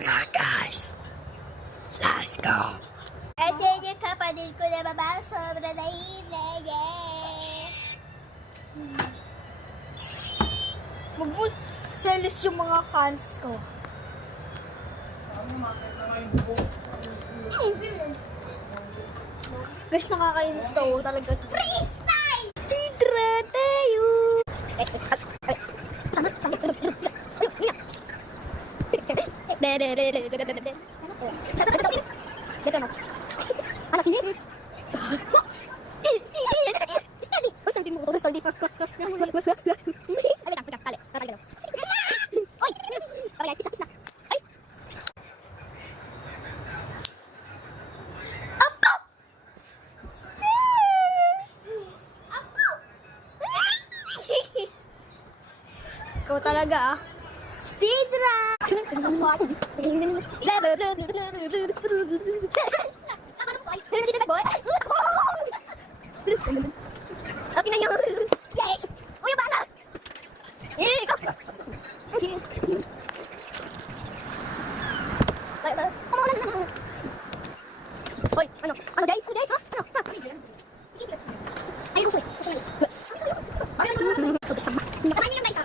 Tara guys! Let's go! At yun yung kapatid ko na baba, sobra na inay, yeah! Mag-selos yung mga fans ko. Guys, nakakainis to talaga. Freestyle! Titra tayo! Alas ini. Study. Oh, study mo. Study. Ay, lang, kali. Oy. Ay, isa. Ay. Apo. Apo. Ikaw talaga ah. Speedrun! Okay na yun! Yay! Uy, bala! Yay! Hoy, ano? Ano, Jay? Jay? Ha? Ano? Ha? Ay, gusto. Sobrang sama. Ay, niya ba isa?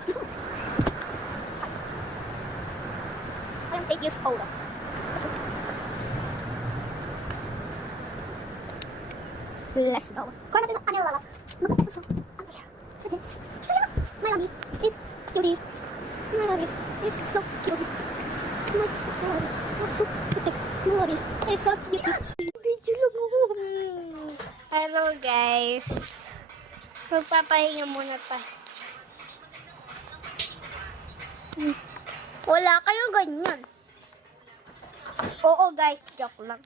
I am 8 years old. Let's go. Kuha natin ang kanila. Magpapasuso. Ang kaya. Sige. Sige. My lobby is cutie. My lobby is so cute. My lobby is so cute. My lobby is so cute. Video lang ako. Hello guys. Magpapahinga muna pa. Wala kayo ganyan. Oo guys, joke lang.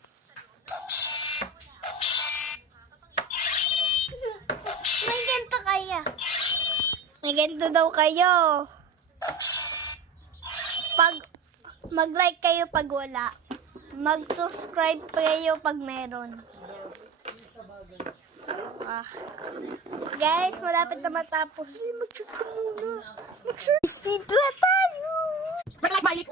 May ganito kaya. May ganito daw kayo. Pag mag-like kayo pag wala. Mag-subscribe kayo pag meron. Guys, malapit na matapos. Mag-shoot ka muna. Mag-shoot. Speedrun tayo. Balik.